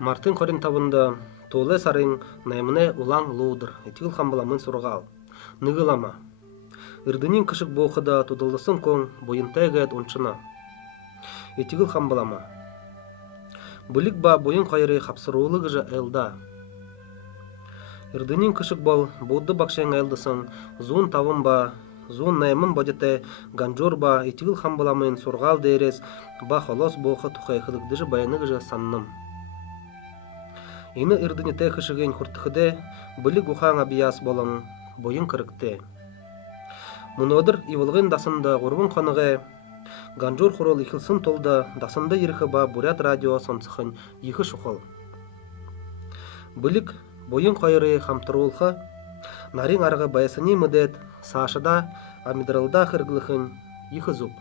Мартин корин табында толы сарың наймыне улаң лудыр. Этигил хамбаламын сургал. Ныгылама. Ирдынин кышык боқыда тудылдысын коң бойынтайгет ончына. Этигил хамбалама. Бүлік ба бойын қайры хапсыруылы гыжы элда. Ирдынин кышык бол будды бақшен элдысын зуын тавын ба зуын наймын бодете ганжор ба этигил хамбаламын сургал дерес ба холос боқы тухайхылыгдыжы баяны гыжы санным. Ины ирдыны те кышыгын хуртыхыде бүлік ухаң абияс болың бойын кырыкте. Мунодыр ивылғын дасында ғурбын қаныға ганжор хурол ихылсын толда дасында ирхы ба бурят радио сонсықын ихы шухол. Бүлік бойын қайыры хамтырулха нарин арғы баясыни мыдет сашыда амидралда хыргылыхын ихы зуб.